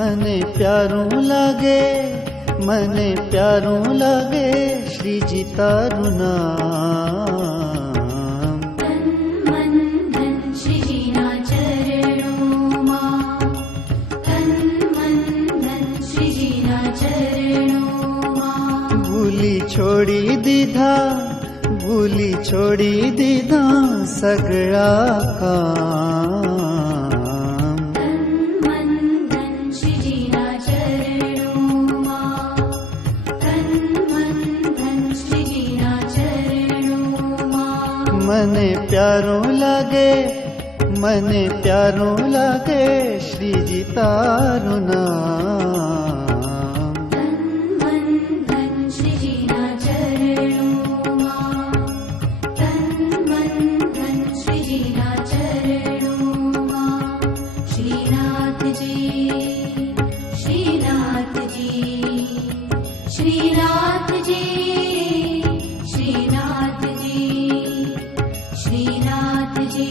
मने प्यारूं लागे श्रीजी तारू नाम। तन मन धन श्रीजीना चरणों मां, तन मन धन श्रीजीना चरणों मां। भूली छोड़ी दीधा सगळा काम। तन मन धन श्रीजीना चरणों मां, तन मन धन श्रीजीना चरणों मां। मने प्यारूं लागे श्रीजी तारू नाम। तन मन धन श्रीजीना चरणों मां, तन मन धन श्रीजीना चरणों मां। श्रीनाथ जी, श्रीनाथ जी, श्रीनाथ जी, श्रीनाथ जी, श्रीनाथ जी।